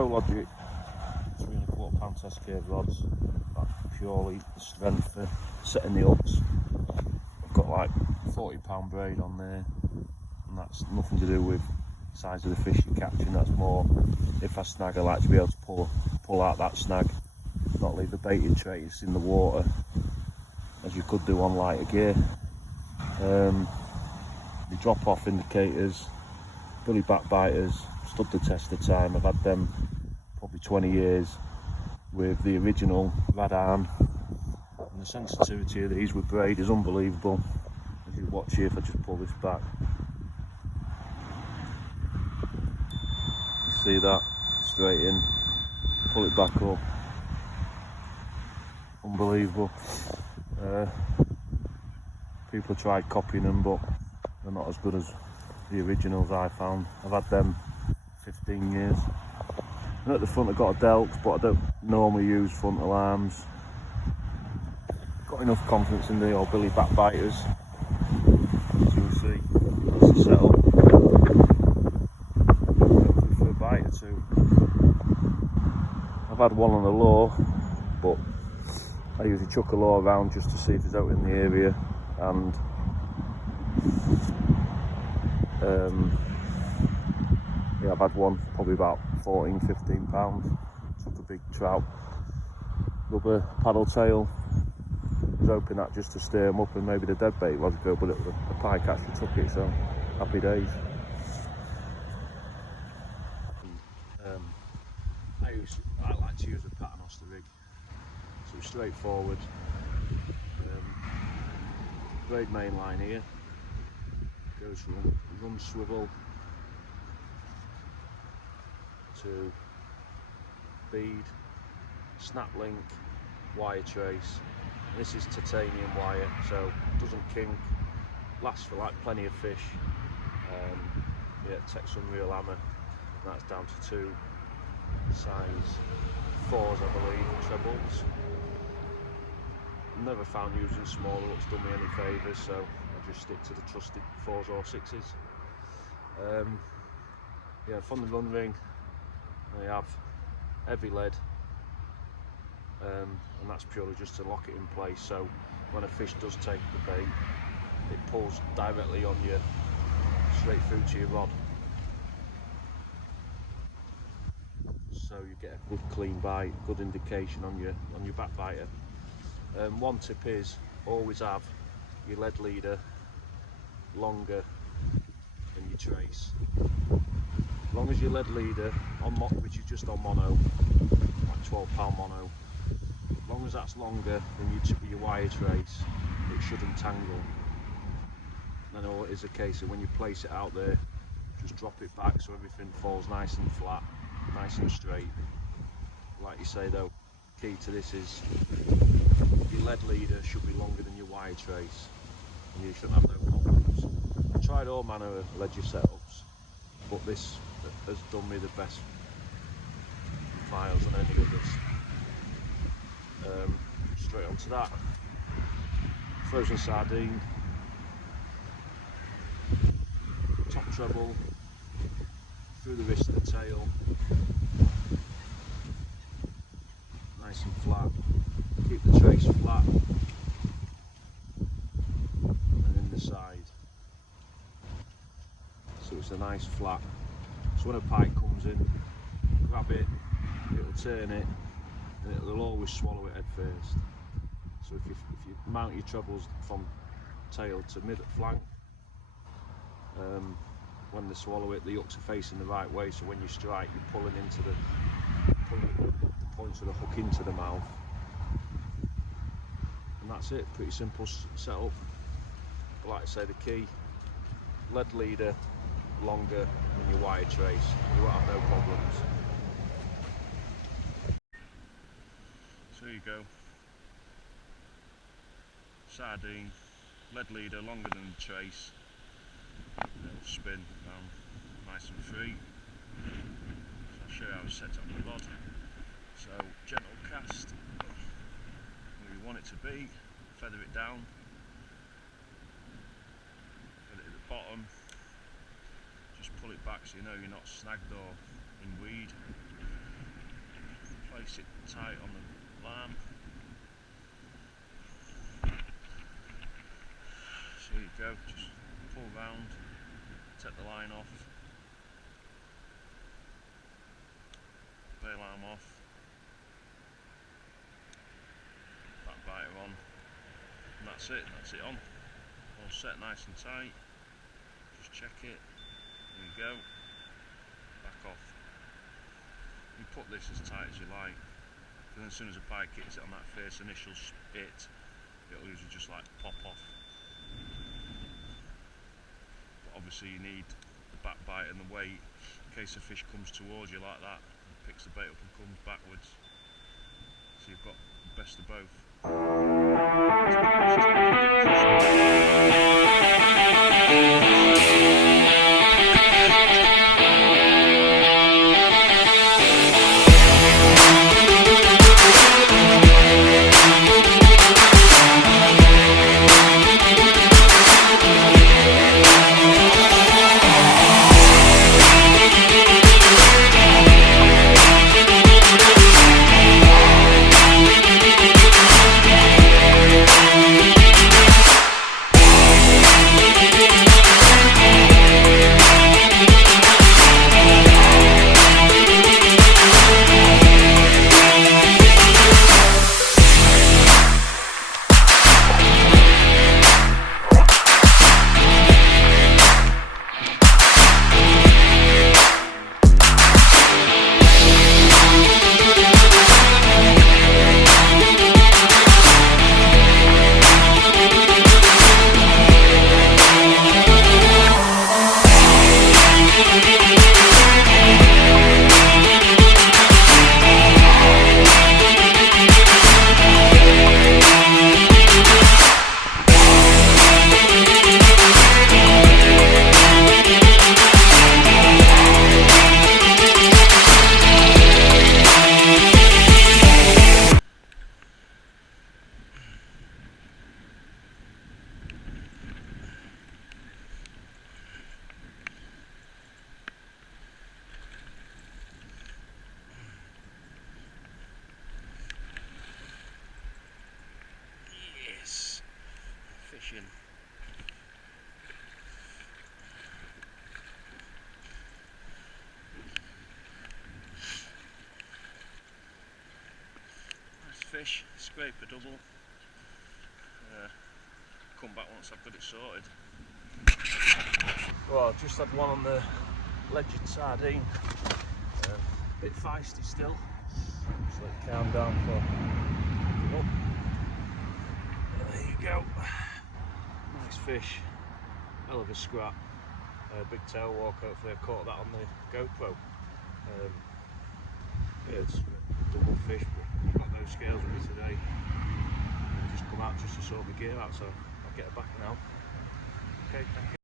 Trologic 3¼ test curve rods. That's purely the strength for setting the hooks. I've got like £40 braid on there, and that's nothing to do with the size of the fish you're catching. That's more, if I snag, I like to be able to pull out that snag, not leave the baited trace in the water as you could do on lighter gear. The drop off indicators, bully backbiters, stood the test of time. I've had them probably 20 years with the original Radarm, and the sensitivity of these with braid is unbelievable. As you watch here, if I just pull this back, you see that straight in, pull it back up, unbelievable. People have tried copying them, but they're not as good as the originals I found. I've had them 15 years. And at the front I've got a Delk, but I don't normally use front alarms. Got enough confidence in the old Billy backbiters. As you can see, that's the setup. Hopefully for a bite or two. I've had one on the lure, but I usually chuck a lure around just to see if it's out in the area. And yeah, I've had one probably about 14–15 pounds. Took a big trout, rubber paddle tail. I was hoping that just to stir them up, and maybe the dead bait was good, but the pike actually took it, so happy days. I like to use a Paternoster rig, so it's straightforward. Braid main line here, goes from run swivel to bead, snap link, wire trace. And this is titanium wire, so it doesn't kink, lasts for like plenty of fish. Yeah, it takes some real hammer. That's down to 2 size 4s, I believe, trebles. Never found using smaller hooks done me any favours, so I just stick to the trusted 4s or 6s. Yeah, from the run ring, I have heavy lead, and that's purely just to lock it in place, so when a fish does take the bait, it pulls directly on you, straight through to your rod. So you get a good clean bite, good indication on your backbiter. One tip is always have your lead leader longer than your trace. As long as your lead leader, which is just on mono, like £12 mono, as long as that's longer than your wire trace, it shouldn't tangle. And all it is a case of when you place it out there, just drop it back so everything falls nice and flat, nice and straight. Like you say though, key to this is your lead leader should be longer than your wire trace, and you shouldn't have no problems. I tried all manner of ledger setups, but this has done me the best files than any others. Straight onto that, frozen sardine, top treble, through the wrist of the tail, nice and flat. Keep the trace flat, and in the side, so it's a nice flat. So when a pike comes in, grab it, it'll turn it, and it'll always swallow it head first. So if you mount your trebles from tail to mid flank, when they swallow it, the hooks are facing the right way, so when you strike, you're pulling the points of the hook into the mouth. And that's it, pretty simple setup. But like I say, the key, lead leader longer than your wire trace, you won't have no problems. So there you go, sardine, lead leader longer than the trace, it'll spin down nice and free. So I'll show you how to set up the rod. So gentle cast, where you want it to be, feather it down, put it at the bottom, just pull it back so you know you're not snagged or in weed. nice it tight on the line. So here you go, just pull round, take the line off, bail arm off, back biter on, and that's it on. All set nice and tight, just check it, there you go, back off. You put this as tight as you like, and as soon as a bike hits it on that first initial hit, it'll usually just like pop off. But obviously you need the back bite and the weight in case the fish comes towards you like that and picks the bait up and comes backwards. So you've got the best of both. Fishing. Nice fish, scrape a double. Come back once I've got it sorted. Well, I've just had one on the Legend sardine. A bit feisty still. Just let it calm down for. Oh. There you go. Nice fish, hell of a scrap, big tail walk. Hopefully I caught that on the GoPro. Yeah, it's double fish, but I've got those scales with me today. I've just come out just to sort my gear out, so I'll get it back now. Okay, thank you.